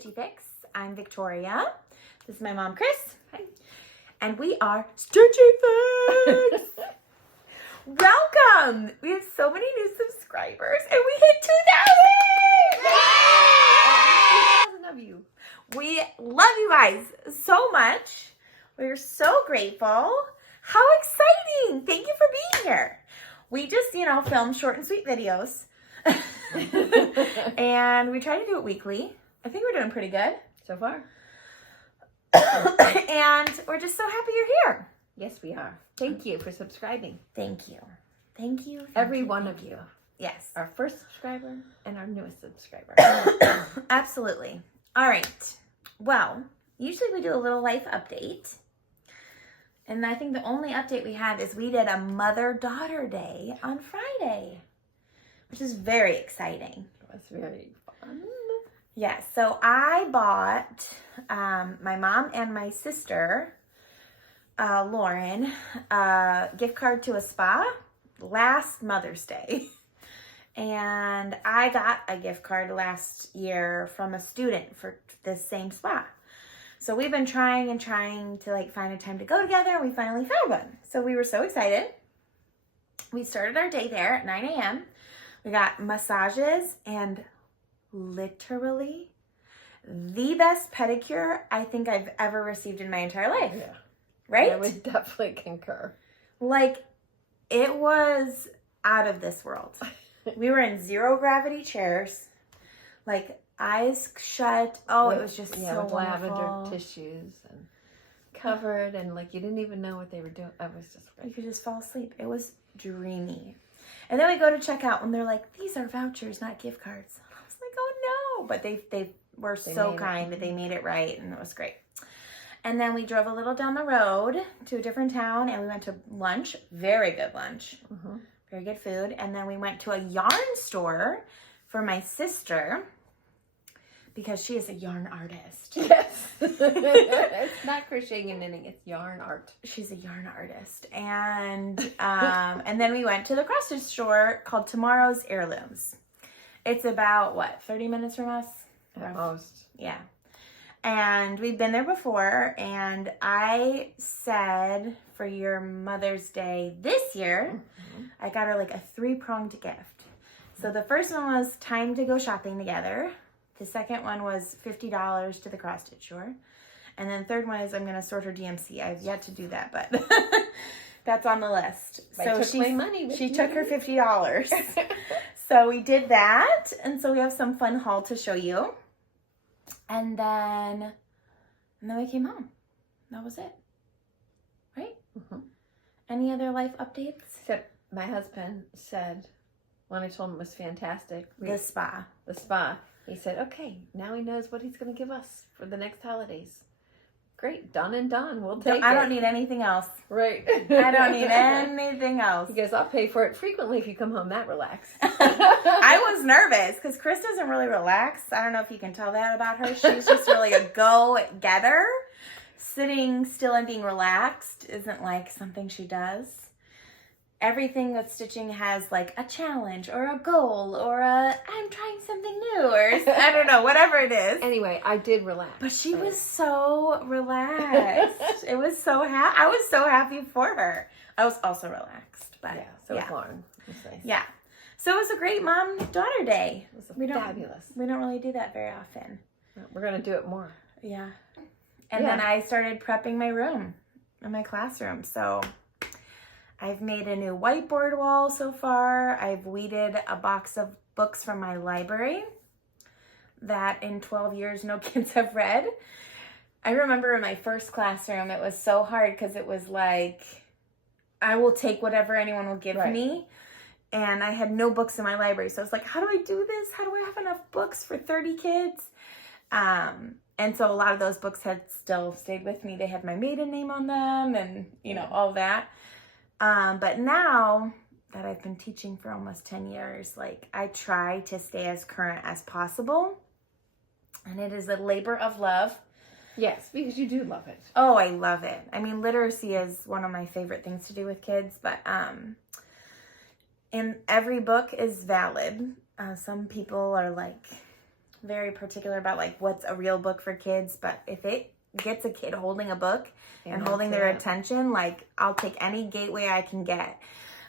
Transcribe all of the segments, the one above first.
Stitchy Fix. I'm Victoria. This is my mom, Chris. Hi. And we are Stitchy Fix. Welcome. We have so many new subscribers and we hit 2,000. 2,000 of you. We love you guys so much. We're so grateful. How exciting. Thank you for being here. We just, film short and sweet videos. And we try to do it weekly. I think we're doing pretty good so far. And we're just so happy you're here. Yes, we are. Thank you for subscribing. Thank you. Thank you. Every one of you. Yes. Our first subscriber and our newest subscriber. Absolutely. All right. Well, usually we do a little life update. And I think the only update we have is we did a mother-daughter day on Friday, which is very exciting. It was very fun. Yes. So I bought my mom and my sister, Lauren, a gift card to a spa last Mother's Day. And I got a gift card last year from a student for this same spa. So we've been trying to find a time to go together, and we finally found one. So we were so excited. We started our day there at 9 a.m. We got massages and literally the best pedicure I think I've ever received in my entire life. Yeah. Right? I would definitely concur. It was out of this world. We were in zero gravity chairs, eyes shut. Oh, it was just so with wonderful. lavender tissues and covered, and you didn't even know what they were doing. I was just great. You could just fall asleep. It was dreamy. And then we go to check out, and they're like, "These are vouchers, not gift cards." And I was like, "Oh no!" But they were so kind that they made it right, and it was great. And then we drove a little down the road to a different town, and we went to lunch. Very good lunch. Mm-hmm. Very good food. And then we went to a yarn store for my sister because she is a yarn artist. Yes. It's not crocheting and knitting, it's yarn art. She's a yarn artist. And and then we went to the cross-stitch store called Tomorrow's Heirlooms. It's about, 30 minutes from us? At most. Yeah. And we've been there before, and I said for your Mother's Day this year, I got her a 3-pronged gift. So the first one was time to go shopping together. The second one was $50 to the cross stitch store. And then the third one is I'm going to sort her DMC. I've yet to do that, but that's on the list. She took her $50. So we did that. And so we have some fun haul to show you. And then we came home. That was it. Right? Mm-hmm. Any other life updates? Except my husband said, when I told him it was fantastic. The spa. He said, okay, now he knows what he's going to give us for the next holidays. Great, done and done. We'll take it. I don't need anything else. Right. I don't need anything else. He goes, I'll pay for it frequently if you come home that relaxed. I was nervous because Chris doesn't really relax. I don't know if you can tell that about her. She's just really a go-getter. Sitting still and being relaxed isn't something she does. Everything with stitching has a challenge or a goal or I'm trying something new or I don't know, whatever it is. Anyway, I did relax. But she was so relaxed. It was so I was so happy for her. I was also relaxed. But yeah, so was Lauren. It was nice. Yeah. So it was a great mom-daughter day. It was fabulous. We don't really do that very often. We're going to do it more. Yeah. And then I started prepping my room in my classroom. So I've made a new whiteboard wall so far. I've weeded a box of books from my library that in 12 years no kids have read. I remember in my first classroom, it was so hard because it was I will take whatever anyone will give me. And I had no books in my library. So I was how do I do this? How do I have enough books for 30 kids? And so a lot of those books had still stayed with me. They had my maiden name on them and, all that. But now that I've been teaching for almost 10 years, I try to stay as current as possible. And it is a labor of love. Yes, because you do love it. Oh, I love it. I mean, literacy is one of my favorite things to do with kids, but and every book is valid. Some people are very particular about like what's a real book for kids, but if it gets a kid holding a book and holding their attention, like I'll take any gateway I can get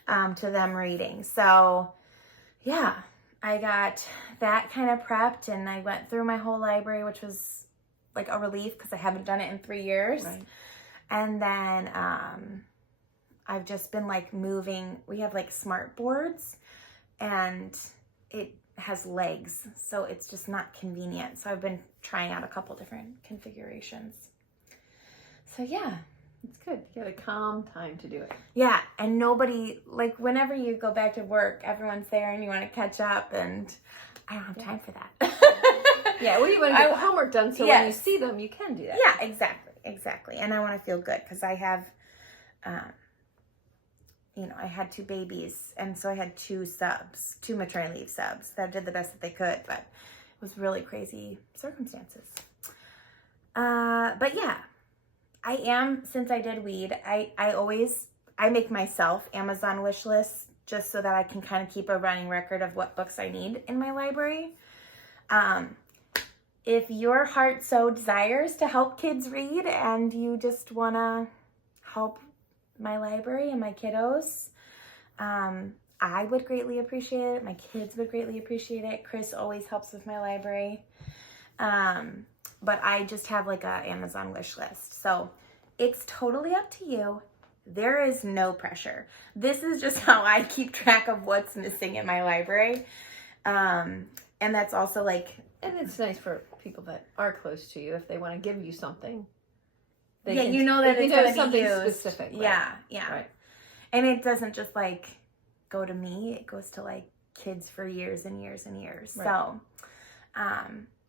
to them reading. So yeah, I got that kind of prepped, and I went through my whole library, which was like a relief because I haven't done it in 3 years. Right. And then I've just been like moving. We have like smart boards, and it has legs, so it's just not convenient. So I've been trying out a couple different configurations. So yeah. It's good. You got a calm time to do it. Yeah, and nobody, like whenever you go back to work, everyone's there and you want to catch up, and I don't have time for that. Yeah, well, you want to get the homework done, so when you see them, you can do that. Yeah, exactly. And I want to feel good because I have, I had 2 babies, and so I had 2 maternity leave subs that did the best that they could, but it was really crazy circumstances. But yeah, I am, since I did weed, I make myself Amazon wish lists just so that I can kind of keep a running record of what books I need in my library. If your heart so desires to help kids read and you just want to help my library and my kiddos, I would greatly appreciate it. My kids would greatly appreciate it. Chris always helps with my library. But I just have like a Amazon wish list. So it's totally up to you. There is no pressure. This is just how I keep track of what's missing in my library. And that's also like... And it's nice for people that are close to you if they want to give you something. That it's going to be something used. Specific. Right? Yeah. Right. And it doesn't just like go to me. It goes to like kids for years and years and years. Right. So,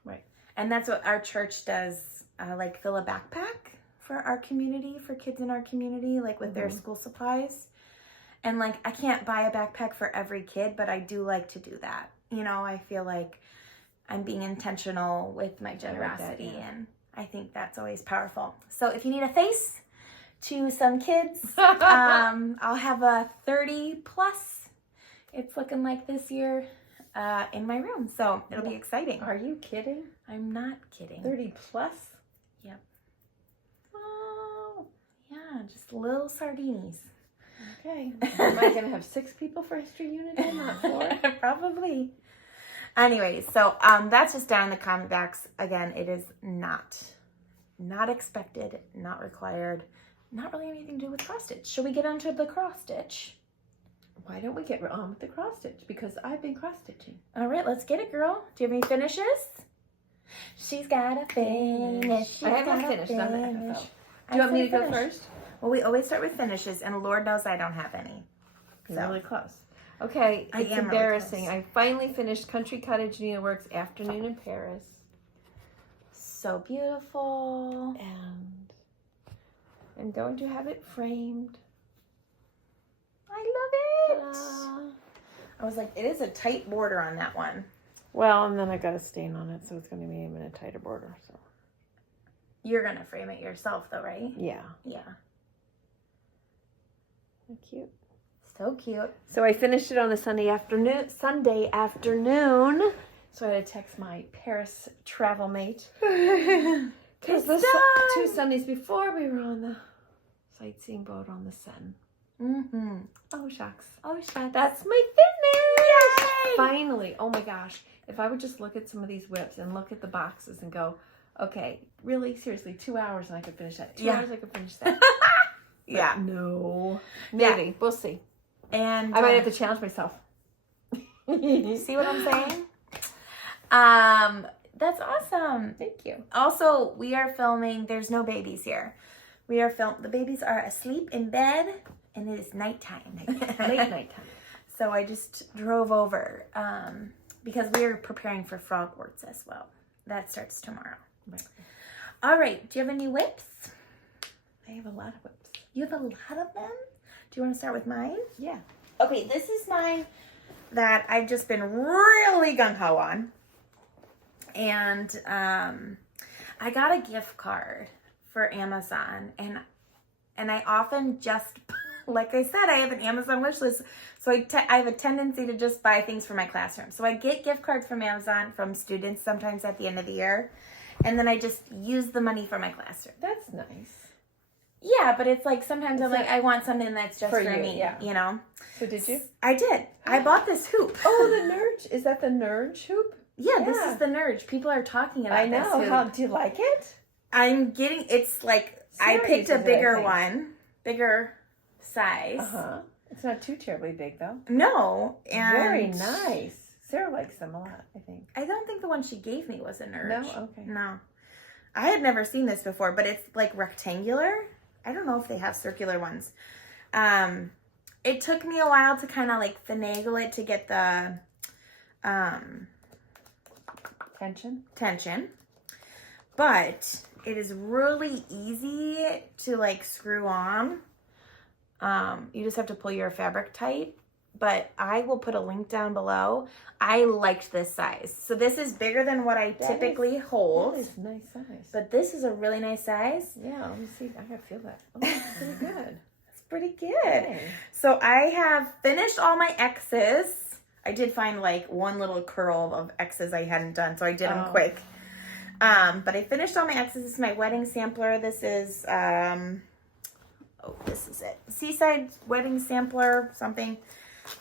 right. And that's what our church does, like fill a backpack for our community, for kids in our community, like with their school supplies. And like, I can't buy a backpack for every kid, but I do like to do that. I feel like I'm being intentional with my generosity, and I think that's always powerful. So if you need a face to some kids, I'll have a 30 plus. It's looking like this year in my room, so it'll be exciting. Are you kidding? I'm not kidding. 30 plus? Yep. Oh. Yeah, just little sardinis. Okay. Am I going to have 6 people for History Unit and not 4? Probably. Anyways, so that's just down in the comment box. Again, it is not expected, not required, not really anything to do with cross stitch. Should we get onto the cross stitch? Why don't we get on with the cross stitch? Because I've been cross stitching. All right, let's get it, girl. Do you have any finishes? She's got a finish. I haven't finished on the FFL. Do you want me to go first? Well, we always start with finishes, and Lord knows I don't have any. You're really close. Okay, it's embarrassing. Really I finally finished Country Cottage Needlework's Afternoon in Paris. So beautiful. And I'm going to have it framed. I love it. I was like, it is a tight border on that one. Well, and then I got a stain on it, so it's going to be even a tighter border. So you're going to frame it yourself, though, right? Yeah. Yeah. So cute. So cute. So I finished it on a Sunday afternoon. So I had to text my Paris travel mate. Because the 2 Sundays before we were on the sightseeing boat on the Seine. Mm-hmm. Oh, shucks. Oh, shucks. That's my finish! Yay! Finally. Oh, my gosh. If I would just look at some of these whips and look at the boxes and go, okay, really, seriously, 2 hours and I could finish that. 2 hours I could finish that. Yeah. No. Maybe. Yeah. We'll see. And I might have to challenge myself. See what I'm saying? That's awesome. Thank you. Also, we are filming. There's no babies here. The babies are asleep in bed, and it is nighttime. Late nighttime. So I just drove over because we are preparing for Frogwarts as well. That starts tomorrow. Right. All right. Do you have any whips? I have a lot of whips. You have a lot of them? Do you want to start with mine? Yeah. Okay, this is mine that I've just been really gung-ho on. And I got a gift card for Amazon, and I often just like I said, I have an Amazon wish list. So I have a tendency to just buy things for my classroom. So I get gift cards from Amazon from students sometimes at the end of the year. And then I just use the money for my classroom. That's nice. Yeah, but it's like sometimes I'm like, I want something that's just for me, yeah. you know? So did you? I did. I bought this hoop. Oh, the Nurge. Is that the Nurge hoop? Yeah, this is the Nurge. People are talking about this hoop. I know. Do you like it? I'm getting, it's like, I picked a bigger one, bigger size. Uh-huh. It's not too terribly big, though. No. And very nice. Sarah likes them a lot, I think. I don't think the one she gave me was a Nurge. No? Okay. No. I had never seen this before, but it's like rectangular. I don't know if they have circular ones. It took me a while to kind of like finagle it to get the tension. But it is really easy to like screw on. You just have to pull your fabric tight. But I will put a link down below. I liked this size. So this is bigger than what I typically hold. That is a nice size. But this is a really nice size. Yeah, let me see. I gotta feel that. Oh, that's pretty good. It's pretty good. Okay. So I have finished all my X's. I did find like one little curl of X's I hadn't done, so I did them quick. But I finished all my X's. This is my wedding sampler. This is, this is it. Seaside wedding sampler, something.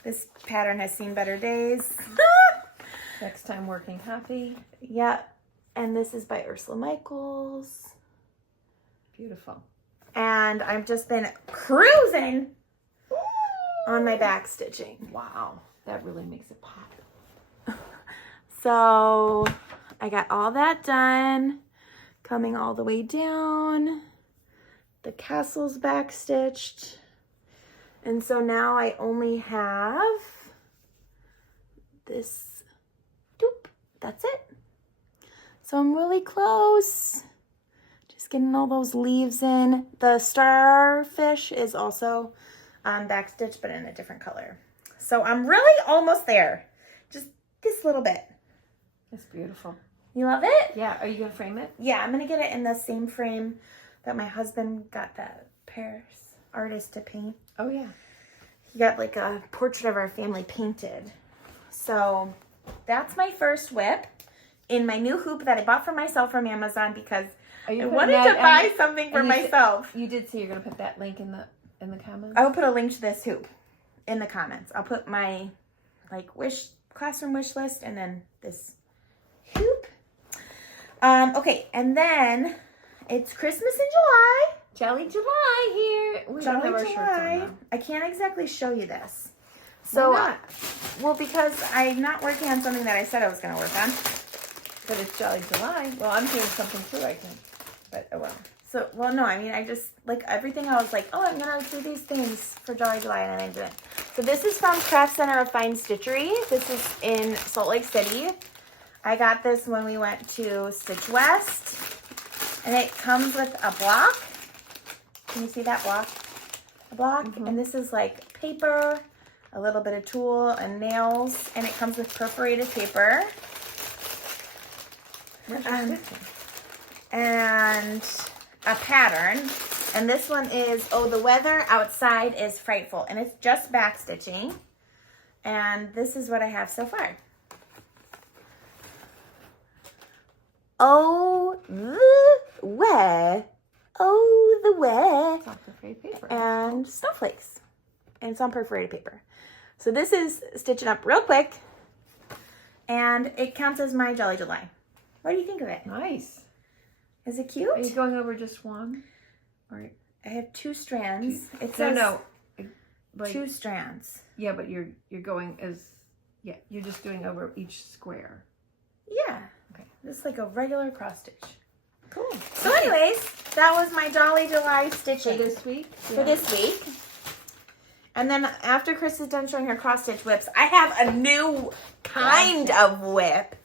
This pattern has seen better days. Next time working happy. Yeah. And this is by Ursula Michaels. Beautiful. And I've just been cruising on my back stitching. Wow. That really makes it pop. So I got all that done. Coming all the way down. The castle's back stitched. And so now I only have this, doop, that's it. So I'm really close. Just getting all those leaves in. The starfish is also backstitched, but in a different color. So I'm really almost there. Just this little bit. It's beautiful. You love it? Yeah. Are you going to frame it? Yeah, I'm going to get it in the same frame that my husband got that Paris artist to paint. Oh, yeah. He got like a portrait of our family painted. So that's my first whip in my new hoop that I bought for myself from Amazon because I wanted to buy something for myself. You did say you're going to put that link in the comments? I will put a link to this hoop in the comments. I'll put my like classroom wish list and then this hoop. Okay, and then it's Christmas in July. Jolly July here. We don't have our shirts on now. I can't exactly show you this. So, well, because I'm not working on something that I said I was going to work on. But it's Jolly July. Well, I'm doing something too, I think. But, oh well. So, well, no, I mean, I just, like, everything I was like, oh, I'm going to do these things for Jolly July, and then I didn't. So this is from Craft Center of Fine Stitchery. This is in Salt Lake City. I got this when we went to Stitch West. And it comes with a block. Can you see that block? A block. Mm-hmm. And this is like paper, a little bit of tulle and nails. And it comes with perforated paper. And a pattern. And this one is, oh, the weather outside is frightful. And it's just back stitching. And this is what I have so far. Oh, the way. Oh, the way. It's on perforated paper. And snowflakes. And it's on perforated paper. So this is stitching up real quick. And it counts as my Jolly July. What do you think of it? Nice. Is it cute? Are you going over just one? Or I have 2 strands. It says no. Like, 2 strands. Yeah, but you're going as, yeah, you're just doing over each square. Yeah. Okay. Just like a regular cross stitch. Cool. So anyways, that was my Jolly July stitching. For this week? For this week. And then after Chris is done showing her cross stitch whips, I have a new kind of whip.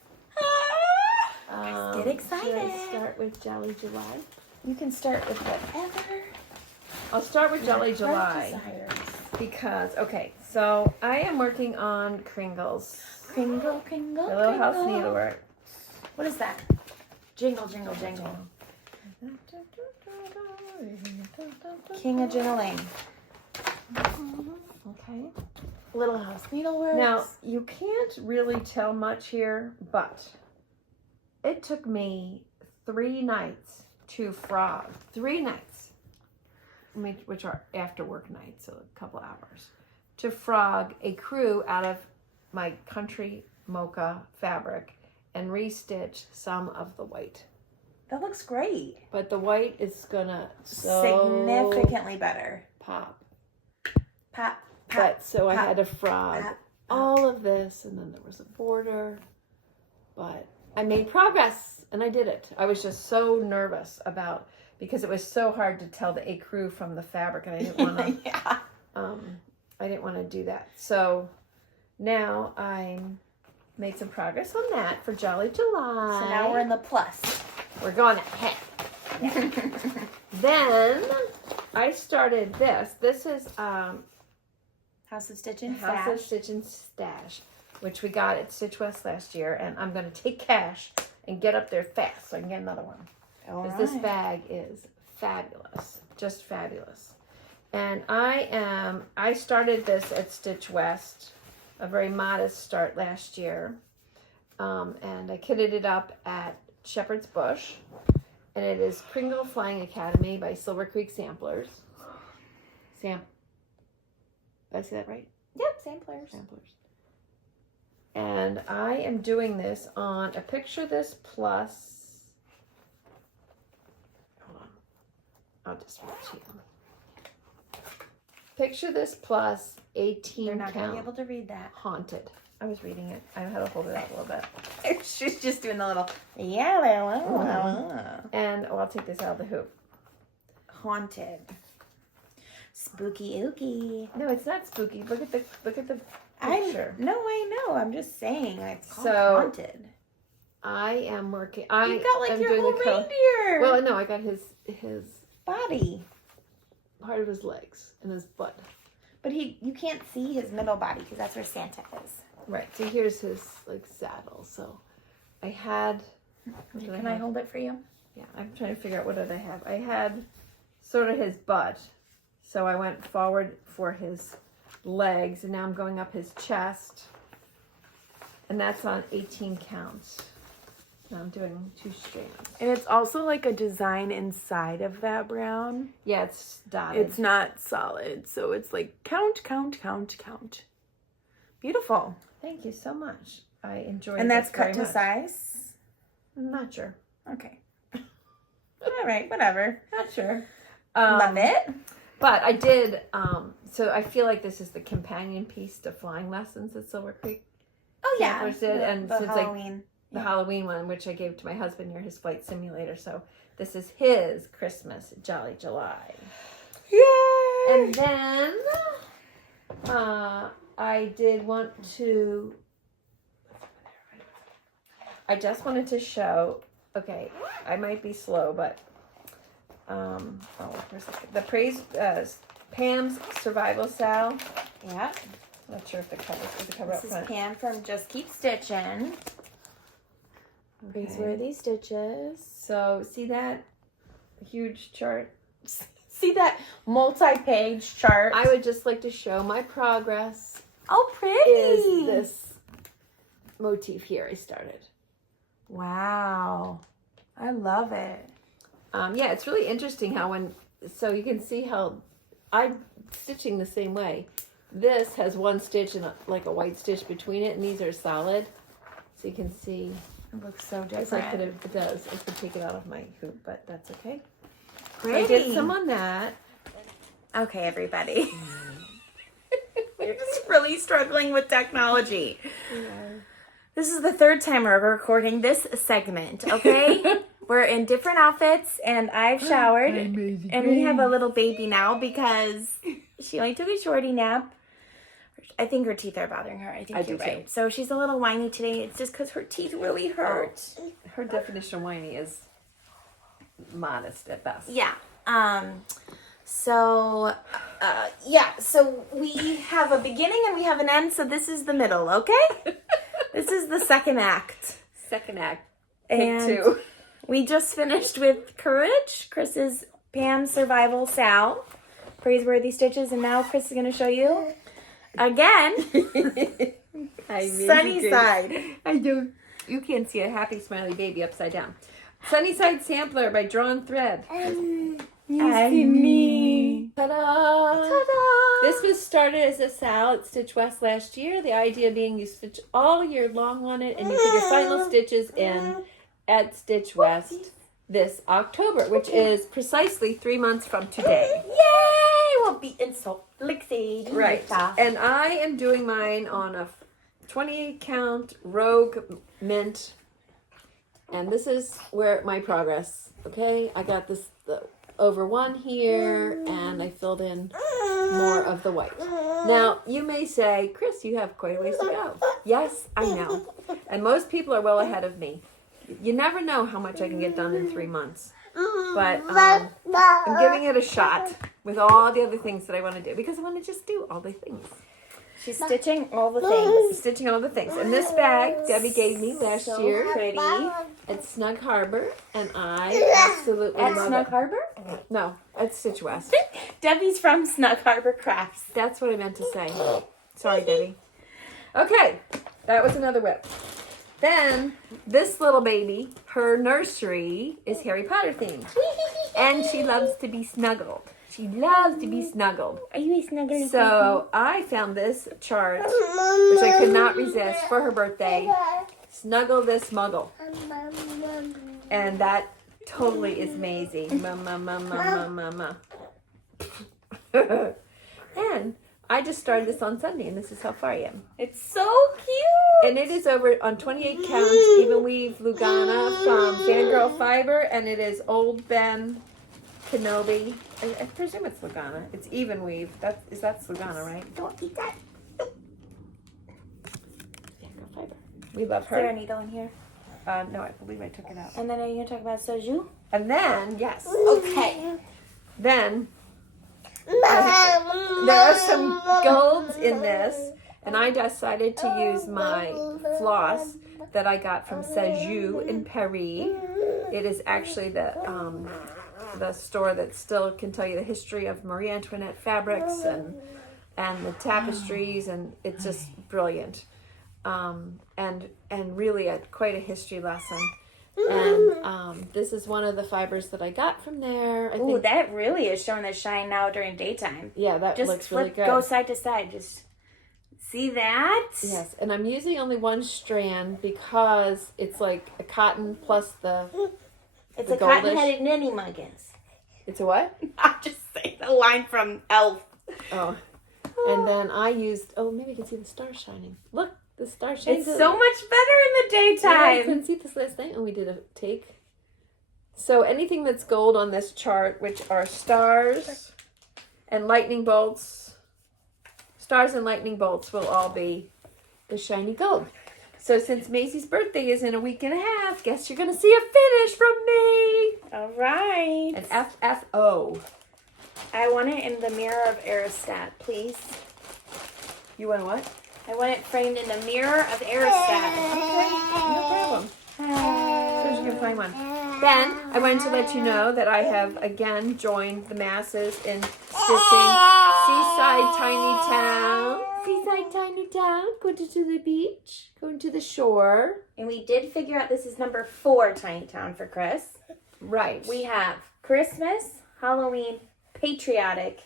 Get excited. Should I start with Jolly July? You can start with whatever. I'll start with Jolly July. Desires. Because, okay, so I am working on Kringles. Kringle. The Little House Needlework. What is that? Jingle, jingle, jingle. King of Jingling. Okay. Little house needlework. Now, you can't really tell much here, but it took me 3 nights to frog. 3 nights, which are after work nights, so a couple hours, to frog a crew out of my country mocha fabric and restitch some of the white. That looks great. But the white is gonna significantly better. Pop. Pop. But so pop, I had to frog all of this, and then there was a border. But I made progress, and I did it. I was just so nervous because it was so hard to tell the ecru from the fabric, and I didn't want to. Yeah. I didn't want to do that. So now I made some progress on that for Jolly July. So now we're in the plus. We're going ahead. Yeah. Then I started this. This is House of Stitch and House of Stitch and Stash, which we got at Stitch West last year, and I'm going to take cash and get up there fast so I can get another one. Because this bag is fabulous, just fabulous. And I started this at Stitch West, a very modest start last year, and I kitted it up at Shepherd's Bush, and it is Pringle Flying Academy by Silver Creek Samplers. Did I say that right? Yep, samplers. And I am doing this on a Picture This Plus. Hold on. I'll just read to you. Picture This Plus 18 You're not going to count be able to read that. Haunted. I was reading it. I had to hold it up a little bit. She's just doing the little, And I'll take this out of the hoop. Haunted. Spooky ooky. No, it's not spooky. Look at the picture. I know. I'm just saying. It's called So, haunted. I am working. You got like I'm your doing whole the reindeer. Well, no, I got his body. part of his legs and his butt. But you can't see his middle body because that's where Santa is. Right. So here's his saddle. So I had. Can I hold it for you? Yeah, I'm trying to figure out what did I have. I had sort of his butt. So I went forward for his legs, and now I'm going up his chest. And that's on 18 counts. Now I'm doing 2 strands. And it's also like a design inside of that brown. Yeah, it's dotted. It's not solid, so it's like count, count, count, count. Beautiful. Thank you so much. I enjoyed it. And that's cut to size? I'm not sure. Okay. All right, whatever. Not sure. Love it. But I did, so I feel like this is the companion piece to flying lessons at Silver Creek. Oh, yeah. Samplers did, and the so it's Halloween. the Halloween one, which I gave to my husband near his flight simulator. So this is his Christmas Jolly July. Yay! And then I did want to, I just wanted to show, okay, I might be slow, but the Praise Pam's Survival Sal. Yeah. Not sure if the cover is the cover This up is front. Pam from Just Keep Stitching. Praiseworthy stitches. So see that huge chart? See that multi-page chart? I would just like to show my progress. Oh, pretty. Is this motif here I started. Wow. I love it. Yeah, it's really interesting how so you can see how I'm stitching the same way. This has one stitch and like a white stitch between it, and these are solid. So you can see. It looks so It's different. like that it does. I could take it out of my hoop, but that's okay. Pretty. I did some on that. Okay, everybody. We're just really struggling with technology. Yeah. This is the 3rd time we're recording this segment, okay? We're in different outfits, and I've showered, and we have a little baby now because she only took a shorty nap. I think her teeth are bothering her. I think you're right. So she's a little whiny today. It's just because her teeth really hurt. Her definition of whiny is modest at best. Yeah. So we have a beginning and we have an end, so this is the middle, okay? This is the 2nd act. Second act. And Take 2. we just finished with Courage, Chris's Pam's Survival Sal, praiseworthy stitches, and now Chris is going to show you again. Sunny side. I do. You can't see a happy smiley baby upside down. Sunny Side Sampler by Drawn Thread. You see me. Ta-da! Ta-da! This was started as a sale at Stitch West last year. The idea being you stitch all year long on it and you put your final stitches in at Stitch West this October, which is precisely 3 months from today. Yay! We'll be in Salt Lake City. Right. And I am doing mine on a 28 count Rogue Mint. And this is where my progress. Okay, I got this over one here, and I filled in more of the white. Now, you may say, Chris, you have quite a ways to go. Yes, I know. And most people are well ahead of me. You never know how much I can get done in 3 months. But I'm giving it a shot with all the other things that I want to do, because I want to just do all the things. She's stitching all the things. Stitching all the things. And this bag Debbie gave me last year Pretty. at Snug Harbor, and I absolutely At love Snug it. Harbor? No, at Stitch West. Debbie's from Snug Harbor Crafts. That's what I meant to say. Sorry, Debbie. Okay, that was another whip. Then, this little baby, her nursery is Harry Potter themed. And she loves to be snuggled. She loves to be snuggled. Are you a snuggly? So, I found this chart, which I could not resist, for her birthday. Snuggle this muggle. And that totally is Maisie. Mama. And I just started this on Sunday, and this is how far I am. It's so cute. And it is over on 28 counts, even weave Lugana from Fangirl Fiber, and it is Old Ben Kenobi. I presume it's Lugana. It's even weave. That's Lugana, right? Don't eat that. Fangirl Fiber. We love Is there a her. needle in here? No, I believe I took it out. And then are you going to talk about soju? And then, yes. Okay. Then, there are some golds in this, and I decided to use my floss that I got from Seju in Paris. It is actually the store that still can tell you the history of Marie Antoinette fabrics and the tapestries, and it's just brilliant. And really quite a history lesson. And this is one of the fibers that I got from there. I Ooh, think, that really is showing the shine now during daytime. yeah, that Just looks flip, really good. go side to side. Just see that? Yes, and I'm using only one strand because it's like a cotton plus It's the a goldish. cotton-headed ninny muggins. It's a what? I'm just saying the line from Elf. Oh. And then I used, maybe you can see the stars shining. Look, the stars shining. It's so much better in the Yeah, I daytime. couldn't see this last night when we did a take. So anything that's gold on this chart, which are stars and lightning bolts, stars and lightning bolts will all be the shiny gold. So since Maisie's birthday is in a week and a half, guess you're going to see a finish from me. All right. An FFO. I want it in the mirror of Aerostat, please. You want what? I want it framed in the mirror of Aerostat. No problem. So you can find one. Then I wanted to let you know that I have again joined the masses in stitching Seaside Tiny Town. Seaside Tiny Town. Going to the beach. Going to the shore. And we did figure out this is number 4 Tiny Town for Chris. Right. We have Christmas, Halloween, Patriotic,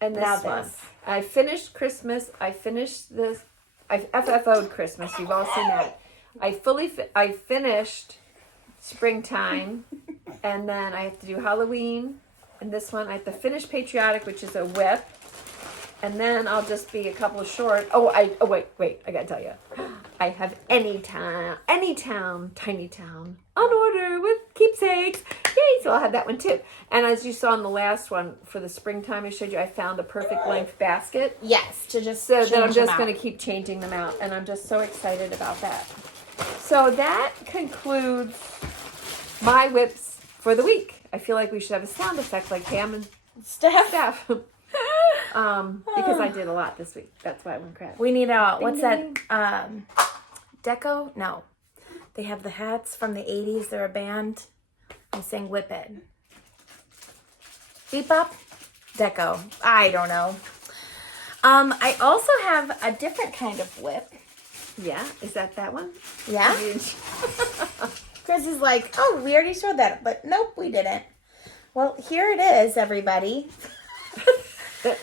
and this now one. this. I finished Christmas. I finished this. I FFO'd Christmas. You've all seen that. I finished springtime, and then I have to do Halloween, and this one I have to finish Patriotic, which is a whip, and then I'll just be a couple of short. Wait, I gotta tell you, I have Any Town, Tiny Town on order with keepsakes. Yay! So I'll have that one too. And as you saw in the last one for the springtime, I showed you I found a perfect length basket. Yes, to just So then I'm just going going to keep changing them out, and I'm just so excited about that. So that concludes my whips for the week. I feel like we should have a sound effect like Pam and Steph. Because I did a lot this week. That's why I went crap. We need a, what's ding, that, Deco? No. They have the hats from the 80s. They're a band. I sing Whip It. Beep Bop. deco. I don't know. I also have a different kind of whip. Yeah, is that one? Yeah. Chris is like, oh, we already showed that, but nope, we didn't. Well, here it is, everybody.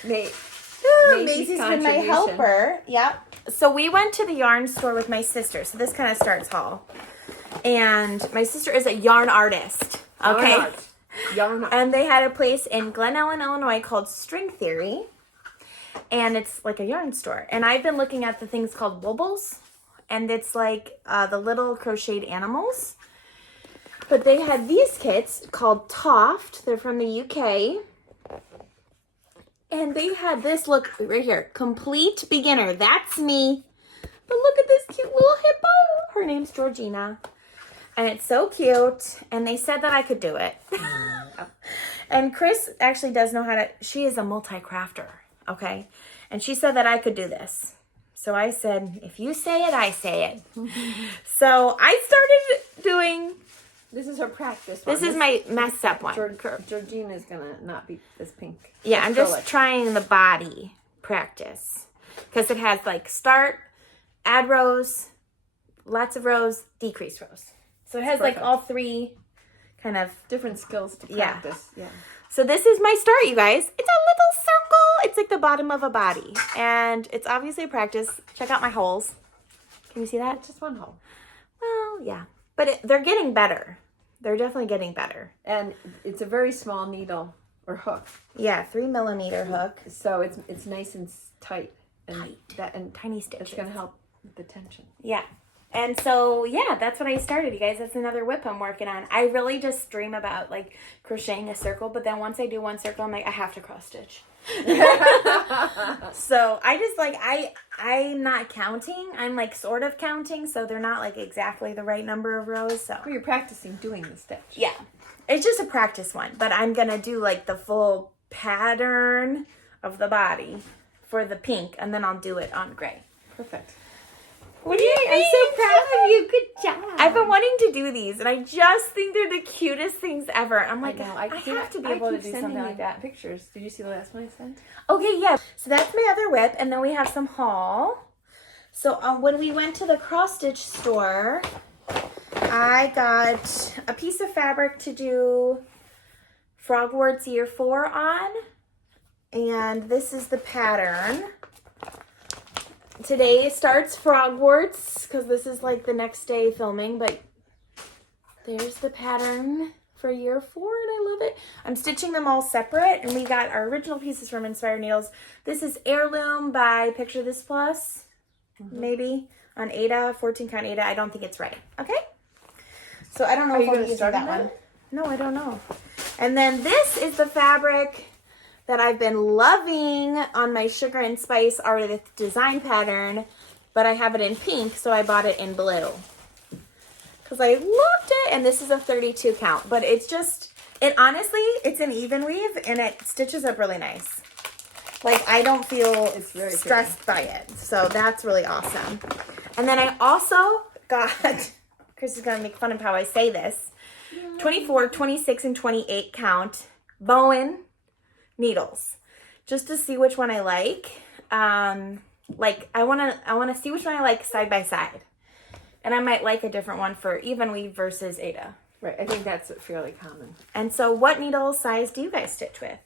Maisie's been my helper. Yep. So we went to the yarn store with my sister. So this kind of starts haul. And my sister is a yarn artist. Okay. Yarn art. And they had a place in Glen Ellen, Illinois called String Theory. And it's like a yarn store. And I've been looking at the things called wobbles. And it's like the little crocheted animals. But they had these kits called Toft. They're from the UK. And they had this, look, right here. Complete beginner. That's me. But look at this cute little hippo. Her name's Georgina. And it's so cute. And they said that I could do it. And Chris actually does know how to, she is a multi-crafter. Okay. And she said that I could do this. So I said, if you say it, I say it. So I started doing. This is her practice one. This is my messed up one. Georgina's going to not be this pink. Yeah, I'm just trying the body practice. Because it has like start, add rows, lots of rows, decrease rows. So it has like all three kind of different skills to practice. Yeah. So this is my start, you guys. It's a little circle. It's like the bottom of a body. And it's obviously a practice. Check out my holes. Can you see that? Just one hole. Well, yeah. But they're getting better. They're definitely getting better. And it's a very small needle or hook. Yeah, 3mm hook. So it's nice and tight. And tiny stitches. It's going to help with the tension. Yeah. And so, yeah, that's what I started, you guys. That's another whip I'm working on. I really just dream about, like, crocheting a circle. But then once I do one circle, I'm like, I have to cross stitch. So, I just, like, I'm not counting. I'm, like, sort of counting. So, they're not, like, exactly the right number of rows. So, well, you're practicing doing the stitch. Yeah. It's just a practice one. But I'm going to do, like, the full pattern of the body for the pink. And then I'll do it on gray. Perfect. What do you think? I'm so proud of you. Good job. I've been wanting to do these, and I just think they're the cutest things ever. I'm like, I have to be able to do something like that. Pictures. Did you see the last one I sent? Okay, yeah. So that's my other whip, and then we have some haul. So when we went to the cross stitch store, I got a piece of fabric to do Frogwarts Year 4 on, and this is the pattern. Today starts Frogwarts because this is like the next day filming, but there's the pattern for Year 4 and I love it. I'm stitching them all separate and we got our original pieces from Inspired Needles. This is Heirloom by Picture This Plus, maybe on Ada, 14 count Ada. I don't think it's right. Okay. So I don't know if I'll use that one. No, I don't know. And then this is the fabric that I've been loving on my Sugar and Spice Artist design pattern, but I have it in pink, so I bought it in blue. Because I loved it, and this is a 32 count, but it's just, honestly, it's an even weave, and it stitches up really nice. Like, I don't feel stressed by it, so that's really awesome. And then I also got, Chris is going to make fun of how I say this, 24, 26, and 28 count Bowen needles, just to see which one I like. Like I want to see which one I like side by side, and I might like a different one for even weave versus Ada. Right, I think that's fairly common. And so, what needle size do you guys stitch with?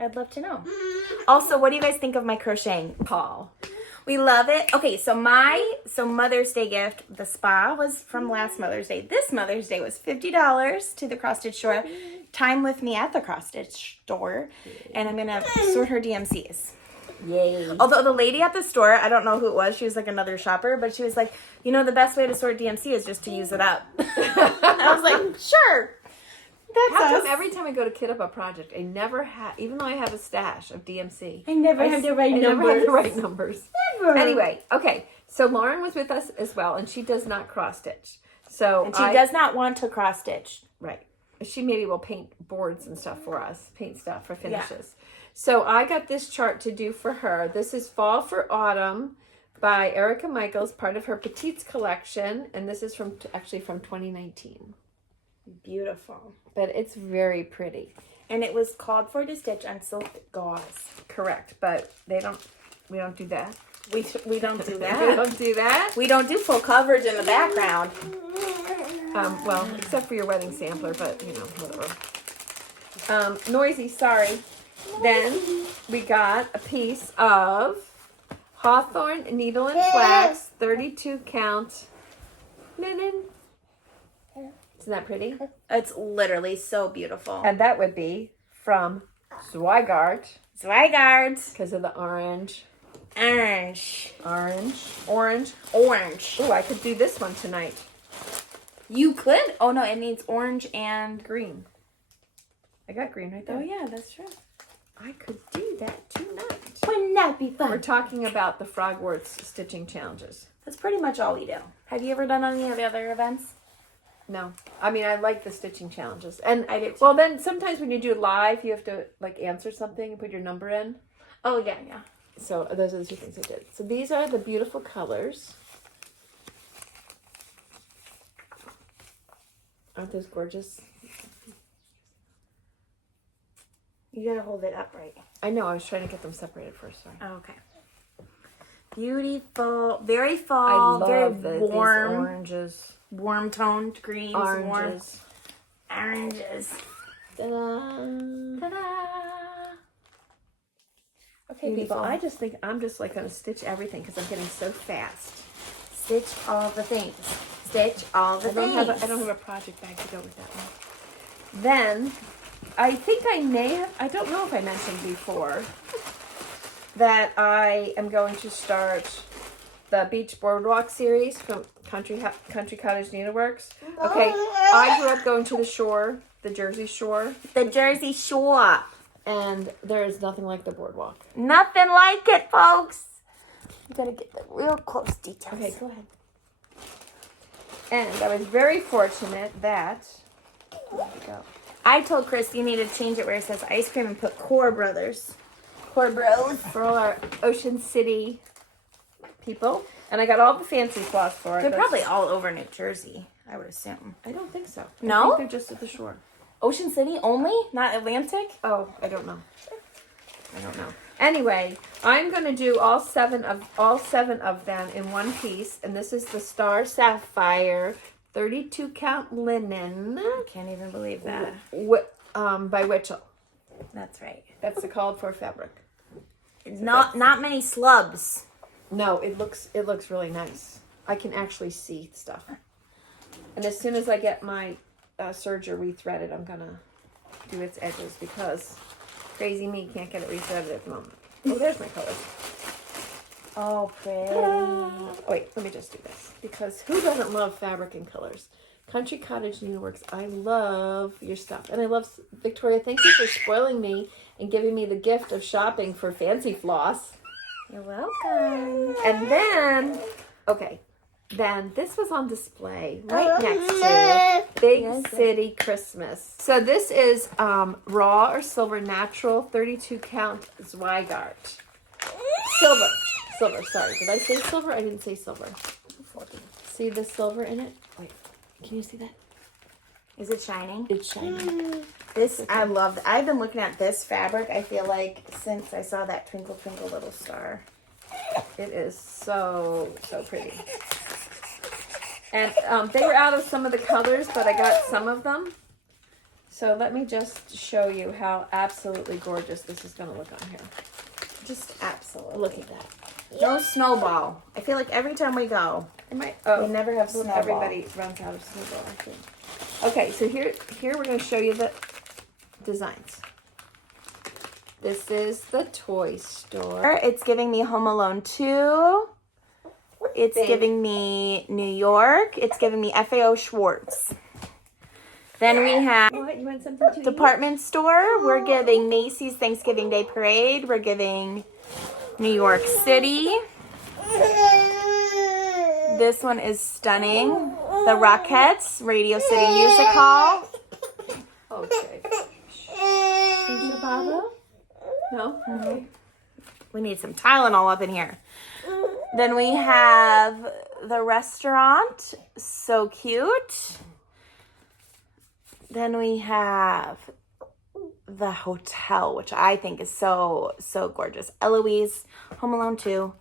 I'd love to know. Also, what do you guys think of my crocheting haul? We love it. Okay, so Mother's Day gift, the spa was from last Mother's Day. This Mother's Day was $50 to the cross stitch store. Time with me at the cross stitch store, and I'm gonna sort her DMCs. Yay. Although the lady at the store, I don't know who it was, she was like another shopper, but she was like, you know, the best way to sort DMC is just to use it up. I was like, sure. That's every time I go to kit up a project, I never have, even though I have a stash of DMC. I never have the right numbers. Never have the right numbers. Never. Anyway, okay. So Lauren was with us as well, and she does not cross stitch. And she does not want to cross stitch. Right. She maybe will paint boards and stuff for us, paint stuff for finishes. Yeah. So I got this chart to do for her. This is Fall for Autumn by Erica Michaels, part of her Petites collection, and this is from 2019. Beautiful. But it's very pretty. And it was called for to stitch on silk gauze. Correct, but we don't do that. We don't do We that. don't do that. We don't do full coverage in the background. Well, except for your wedding sampler, but you know, whatever. Noisy, sorry. Then we got a piece of Hawthorne needle and flax, 32 count linen. Isn't that pretty? It's literally so beautiful. And that would be from Zweigart Zweigart. because of the orange. Orange. Orange. Oh, I could do this one tonight. You could? Oh no, it needs orange and green. I got green right there. Oh yeah, that's true. I could do that tonight. Wouldn't that be fun? We're talking about the Frogworths stitching challenges. That's pretty much all we do. Have you ever done any of the other events? No, I mean I like the stitching challenges, and I do too. Well, then sometimes when you do live, you have to like answer something and put your number in. Oh yeah. So those are the two things I did. So these are the beautiful colors. Aren't those gorgeous? You gotta hold it upright. I know. I was trying to get them separated first. Sorry. Oh, okay. Beautiful, very I fall, love very these warm, oranges. warm toned greens, warm Oranges. oranges. Ta-da. Ta-da! Okay, Beautiful. people. I just think I'm just like gonna stitch everything because I'm getting so fast. Stitch all the things. Stitch all the I don't things. have a project bag to go with that one. Then, I think I may have, I don't know if I mentioned before, that I am going to start the Beach Boardwalk series from Country Cottage Needleworks. Okay, I grew up going to the shore, the Jersey Shore, The Jersey Shore. and there is nothing like the boardwalk. Nothing like it, folks. You gotta get the real close details. Okay, go ahead. And I was very fortunate that, there we go. I told Chris you need to change it where it says ice cream and put Core Brothers. Core Bros. For all our Ocean City people. And I got all the fancy floss for it. They're That's- probably all over New Jersey, I would assume. I don't think so. No? I think they're just at the shore. Ocean City only? Not Atlantic? Oh, I don't know. Anyway, I'm going to do all seven of them in one piece. And this is the Star Sapphire 32 count linen I can't even believe that. by Witchell. That's right. That's the called for fabric. Not many slubs. No, it looks really nice. I can actually see stuff. And as soon as I get my serger rethreaded, I'm gonna do its edges because crazy me can't get it rethreaded at the moment. Oh, there's my colors. Oh, pretty. Oh, wait, let me just do this because who doesn't love fabric and colors? Country Cottage Needleworks, I love your stuff. And I love, Victoria, thank you for spoiling me and giving me the gift of shopping for fancy floss. You're welcome. And then, then this was on display right next to Big City Christmas. So this is raw or silver natural 32 count Zweigart. Silver, sorry. Did I say silver? I didn't say silver. See the silver in it? Wait, can you see that? Is it shining? It's shiny. This, I love. I've been looking at this fabric, I feel like, since I saw that Twinkle Twinkle Little Star. It is so pretty. And they were out of some of the colors, but I got some of them. So let me just show you how absolutely gorgeous this is going to look on here. Just absolutely. Look at that. No snowball. I feel like every time we go, We we never have snowball. everybody runs out of snowball, I think. Okay, so here we're going to show you the designs. This is the toy store. It's giving me Home Alone 2. It's giving me New York. It's giving me FAO Schwartz. Then we have What? You want something to department store. We're giving Macy's Thanksgiving Day Parade. We're giving New York City. This one is stunning. The Rockettes, Radio City Music Hall. Okay. No? Okay. We need some Tylenol up in here. Then we have the restaurant. So cute. Then we have the hotel, which I think is so, so gorgeous. Eloise, Home Alone 2.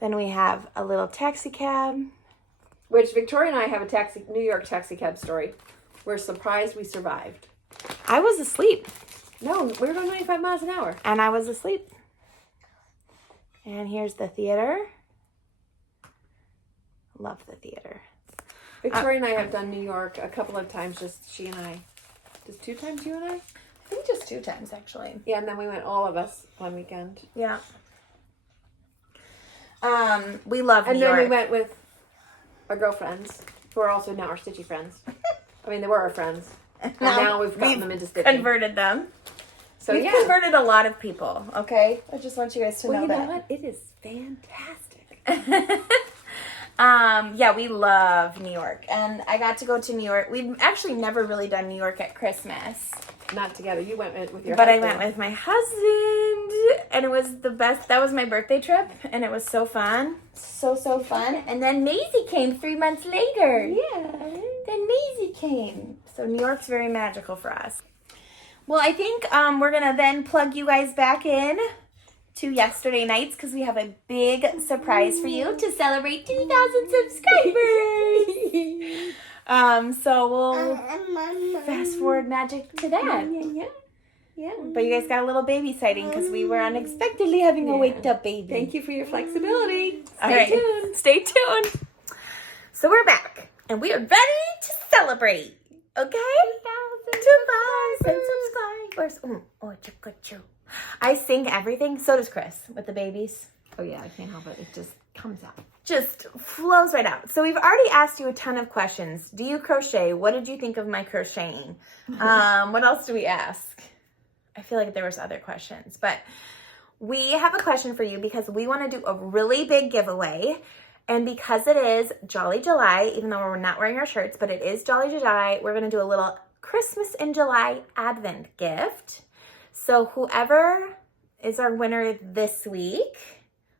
Then we have a little taxi cab. Which Victoria and I have a New York taxi cab story. We're surprised we survived. I was asleep. No, we were going 95 miles an hour. And I was asleep. And here's the theater. Love the theater. Victoria and I have done New York a couple of times, just she and I. Just 2 times, you and I? I think just 2 times, actually. Yeah, and then we went all of us one weekend. Yeah. We love And New York. then we went with our girlfriends, who are also now our Stitchy friends. I mean, they were our friends. And now we've gotten them into Stitching. Converted them. So we've converted a lot of people, okay? I just want you guys to know that. You know what? It is fantastic. Yeah, we love New York. And I got to go to New York. We've actually never really done New York at Christmas. Not together. You went with your But husband. I went with my husband, and it was the best. That was my birthday trip, and it was so fun. So fun. And then Maisie came 3 months later. Yeah. Then Maisie came. So New York's very magical for us. Well, I think we're going to then plug you guys back in to yesterday nights because we have a big surprise for you to celebrate 2,000 subscribers. So we'll fast forward magic to that. Yeah. But you guys got a little baby sighting because we were unexpectedly having a waked up baby. Thank you for your flexibility. Stay tuned. Stay tuned. So we're back and we are ready to celebrate. Okay? 2,000 subscribers. I sing everything. So does Chris with the babies. Oh yeah, I can't help it. It just comes out. Just flows right out. So we've already asked you a ton of questions. Do you crochet? What did you think of my crocheting? What else do we ask? I feel like there was other questions, but we have a question for you because we want to do a really big giveaway. And because it is Jolly July, even though we're not wearing our shirts, but it is Jolly July, we're going to do a little Christmas in July Advent gift. So whoever is our winner this week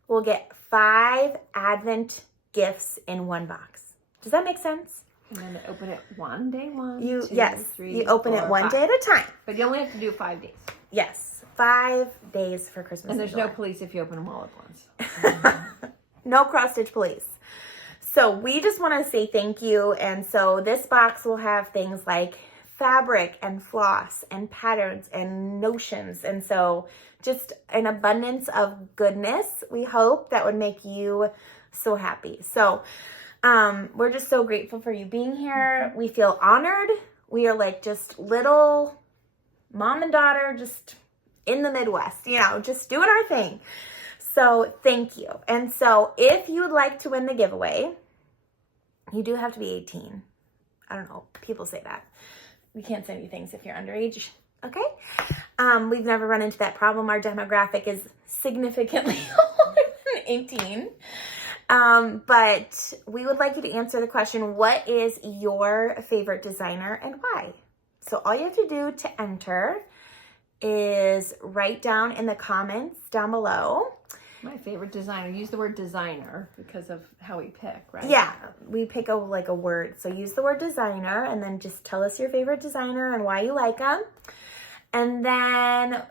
will get 5 Advent gifts in one box. Does that make sense? And then open it one day, You open it 1 day at a time. But you only have to do 5 days. Yes, 5 days for Christmas. And there's July. no police if you open them all at once. No cross-stitch police. So we just want to say thank you. And so this box will have things like fabric and floss and patterns and notions. And so just an abundance of goodness, we hope, that would make you so happy. So we're just so grateful for you being here. We feel honored. We are like just little mom and daughter just in the Midwest, just doing our thing. So thank you. And so if you would like to win the giveaway, you do have to be 18. I don't know. People say that. We can't send you things if you're underage. Okay? We've never run into that problem. Our demographic is significantly older than 18. But we would like you to answer the question, what is your favorite designer and why? So all you have to do to enter is write down in the comments down below. My favorite designer. Use the word designer because of how we pick, right? Yeah, we pick a word. So use the word designer and then just tell us your favorite designer and why you like them. And then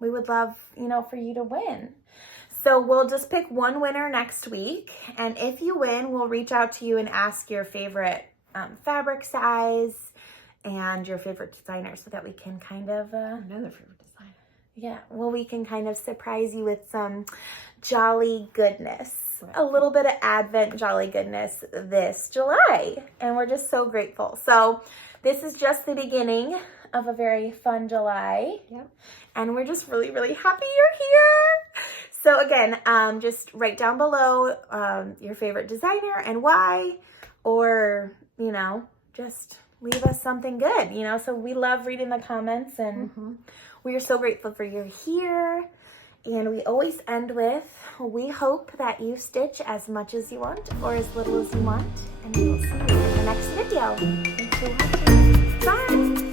we would love, for you to win. So we'll just pick one winner next week. And if you win, we'll reach out to you and ask your favorite fabric size and your favorite designer so that we can kind of... Another favorite designer. Yeah, well, we can kind of surprise you with some jolly goodness. Right. A little bit of Advent jolly goodness this July. And we're just so grateful. So this is just the beginning of a very fun July. Yep. And we're just really, really happy you're here. So again, just write down below your favorite designer and why. Or, just leave us something good, So we love reading the comments and... Mm-hmm. We are so grateful for you here. And we always end with, we hope that you stitch as much as you want or as little as you want. And we will see you in the next video. Thanks for watching. Bye.